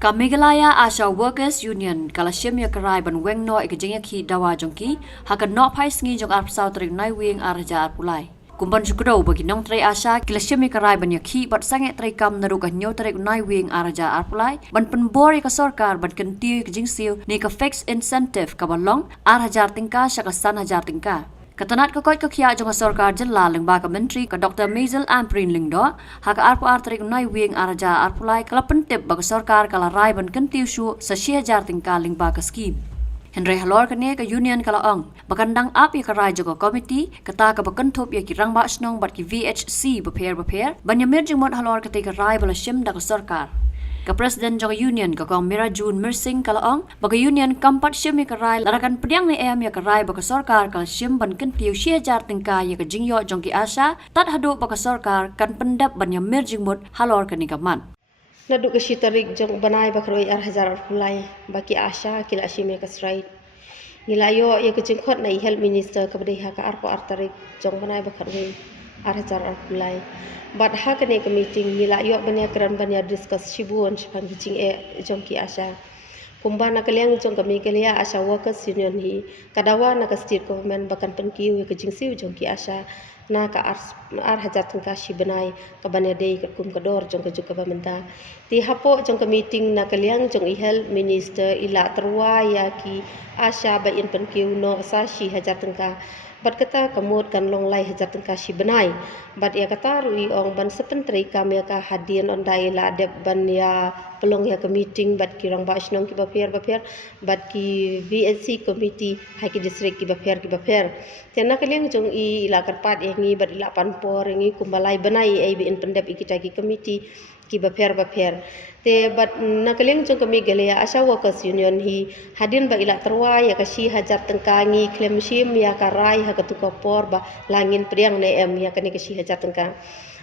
Kamigalaya Asha Workers Union Kalashim Yakarai ban Wengno ikajingya ki dawa jongki hakan no pai sngi jong arp sau trik nai wing arja arpulai. Kumban syukro bagi nong trai Asha Kalashim Yakarai ban yaki bat sange trai kam naruka nyo trik nai wing arja arpulai ban penbori ka sorkar ban kentiu ikajing siu ni ka fixed incentive ka balong arhajar tingka syakasan hajar tingka. Katanat ko ka kya jong sarkar jilla leng ba ka menteri ka Dr. Maisel Amprin lingdo haka arpo artrik nai wing arja arpulai kala pentip ba ka sarkar kala rai ban kentiu shu sa 6000 tingka ling ba ka scheme. Henry halor kane ka union kala ong bakandang api ka rai jogo committee kata ka bakantop ya kirang ba snong bat ki VHC beper banyamir jing mod halor kate ka rai bala shim da ka sarkar. Ka Presiden Joga Union ka kong Mira June Mersing kalaong baga union kampat shim ya karai larakan pediang ni em ya karai baga sorkar kal shim ban kentiu 6000 tingka ya ka jingyo jongki Asha tat hadu baga sorkar kan pendap ban ya merjing mud halor ka nikaman. Naduk ke tarik jong banai bakroi arhajar arpulai baki Asha kila shim ya kasrait. Nilayo ya ke jingkot na health minister ka bedai ka arpo artarik jong banai bakroi arhajar arpulai. But hakane ke meeting nila yok banya keran banya discuss shibuan shpan kicing jongki Asha. Kumbana kaliang jong kami kalia Asha Workers Union hi kadawa na ka state government bakan penkiu ke jingsiu jongki Asha na ka arhajar tengka shibanai ka banya dei ka kum kador jong ka juga pamenta. Ti hapo jong ka meeting na kaliang jong health minister ila terwa ya ki Asha ba in penkiu no sa shi hajar tengka. Bat kata kamut kan long lai hajar tengka shi benai. Bat ia kata rui ong ban sepentri kami ka hadian on dai la dep ban ya pelong ya ke meeting bat kirang ba snong ki baper bat ki VSC committee hai ki district ki baper. Tena kaliang jong i ila karpat ngi bat ila panpor ngi kumbalai benai ai bi in pendep kita ki committee ki baper. Te bat na kaliang jong kami galea Asha Workers Union hi hadin ba ila terwa ya ka shi hajar tengkangi claim shim ya karai ha katuka por ba langin priang ne em ya kani ka shi hajar tengka.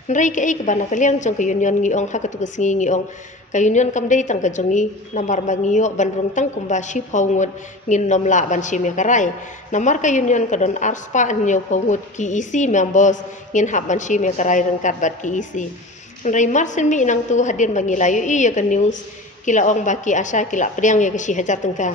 Nrai ke ik bana kaliang jong ka union ngi ong ha katuka singi ngi ong ka union kam dei tang ka jongi namar bangiyo bandrung tang kumba shi phongot ngin nomla ban shim ya karai. Namar ka union ka don arspa nyo phongot ki isi members ngin hab ban shim ya karai rengkat bat ki isi. Nrai marsen mi nang tu hadian bangilayo iya ke news kila ong baki Asha kila priang ya ke si hajar tengka.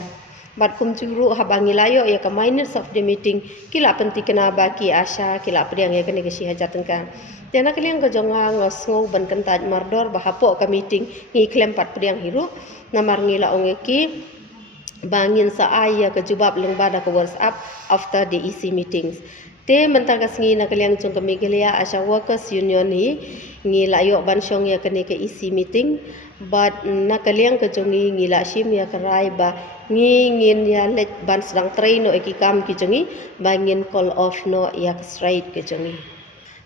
Bat kum juru ha bangilayo ya ke minutes of the meeting kila penti kena baki Asha kila priang ya ke si hajar tengka. Tiana kaliang ke jonga ngosngo ban kentaj mardor bahapo ke meeting ngi klem pat priang hiru namar ngila ong ki bangin sa aya ke jubab leng bada ke WhatsApp after the EC meetings. Te mentagas ngi na kaliang jong kami galia Asha Workers Union ni ngi layok bansyong ya kene ke isi meeting but na kaliang ke jongi ngi la shim ya karai ba ngi ngin ya let ban sedang train no ikikam ki jongi bangin call off no ya straight ke jongi.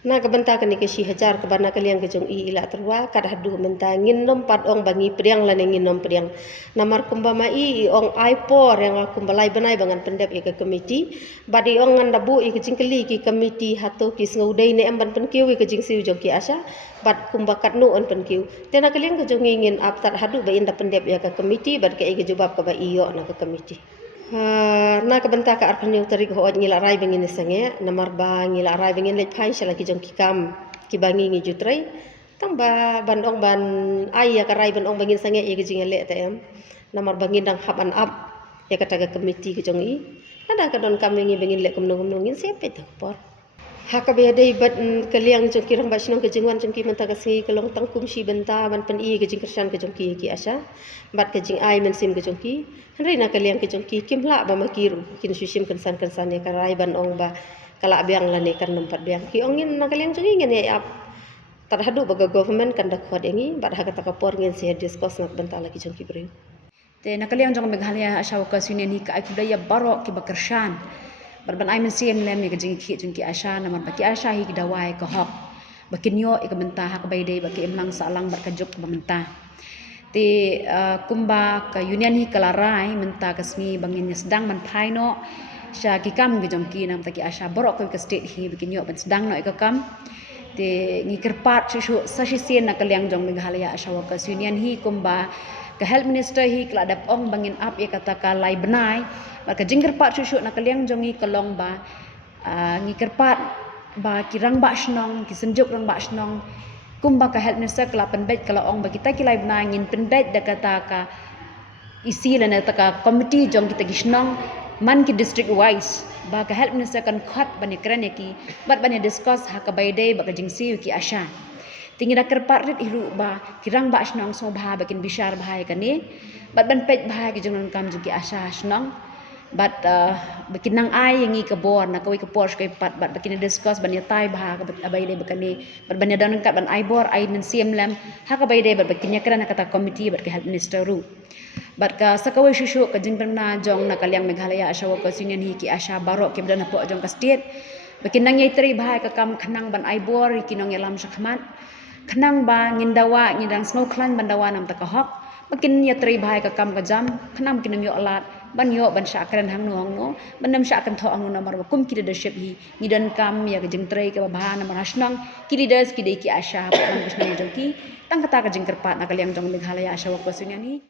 Na kabenta kene ke si hajar ke bana kaliang ke jong i ila terwa kad hadu menta ngin nom pat ong bangi priang lan ngin nom priang namar kumbama i ong aipor yang aku balai banai bangan pendep ke committee badi ong ngan dabu i ke jingkeli ki committee hatu ki sngodai ne amban penkiu ke jingsiu jong ki Asha bat kumbakat no on penkiu tena kaliang ke jong ngin aptar hadu ba inda pendep ya ke committee bat ke jubab ke ba iyo na ke committee. Na kabenta ka arpanyo tarik hoot ngila rai bangin sange namar ba ngila rai bangin let pai shala ki jong kikam ki bangi ngi jutrai tang ba ban ong ban ai ya ka rai ban ong bangin sange ye ki jing le tem namar bangin dang hab an up ya kata ka committee ki jong i ada ka don kam ngi bangin le kum nong ngin sepe ta por haka be dei bat kaliang jong kirang ba snong ke jingwan jong ki menta ka si kelong tang kum si benta ban pen i ke jing kersan ke jong ki Asha bat ke jing ai men sim ke jong ki henry na kaliang ke jong ki kimla ba makiru kin susim kensan ya karai ban ong ba kala biang la ne kan nempat biang ki ongin na kaliang jong ngin ya ap tarhadu baga government kan da khod ngi bat haka ta ka por ngin se discuss nak benta lagi jong ki breu Te na kaliang jong Meghalaya Asha Workers Union hi ka akudaya barok ki bakershan. Barban ay mensiam lem ni kajing ki jengki Asha namar baki Asha hi dawai ka hok bakinyo ikabenta hak baydey baki imlang salang barkajuk bamenta te kumba ka union hi kalarai menta kasmi bangin sedang man phaino sha kikam ki jongki nam taki Asha borok ka state hi bakinyo ban sedang no ikakam te ngi kerpat su sasisien na kaliang jong Meghalaya Asha Workers Union hi kumba ka health minister hi kladap ong bangin up ya kata ka lai benai maka jingker pat susu na kaliang jongi kalong ba ngi kerpat ba kirang ba snong ki senjuk rang ba snong kumba ka health minister kala penbet kala ong bagi ta kilai benangin penbet da kata ka isi lana ta ka committee jong kita gisnong man ki district wise ba ka health minister kan khat bani krane ki bat bani discuss ha ka baide ba ka jingsi ki asha tingira kerpat rit iru ba kirang ba snong so bha bakin bishar bhai kani bat ban pet bhai ki jong kam ju ki asha snong but bakin nang ai yang i kabor na kawi kapor kay pat bat bakin discuss ban yatai bah ka abay de bakani bat ban dan kat ban ai bor ai nan sim lam ha ka bay de bat bakin yakran na kata committee bat ka health minister ru bat ka sakawi shushu ka jing na jong na kalyang Meghalaya ashawa ka sinian hi ki asha barok ke dan po jong ka state bakin nang yai tri bah ka kam khnang ban ai bor kinong yalam shakhmat khnang ba ngindawa ngindang snow klan bandawa nam ta ka hok makin yatri bahai ka kam ka jam khnam kinam yo alat ban yo ban sha kran hang no ban nam sha kan tho ang no mar kum ki leadership hi ngidan kam ya ka jing trai ka ba na mar hasnang ki leaders ki dei ki asha ban bisna jong ki tang kata ka jing kerpat na kalyang jong Meghalaya asha wa ko sunyani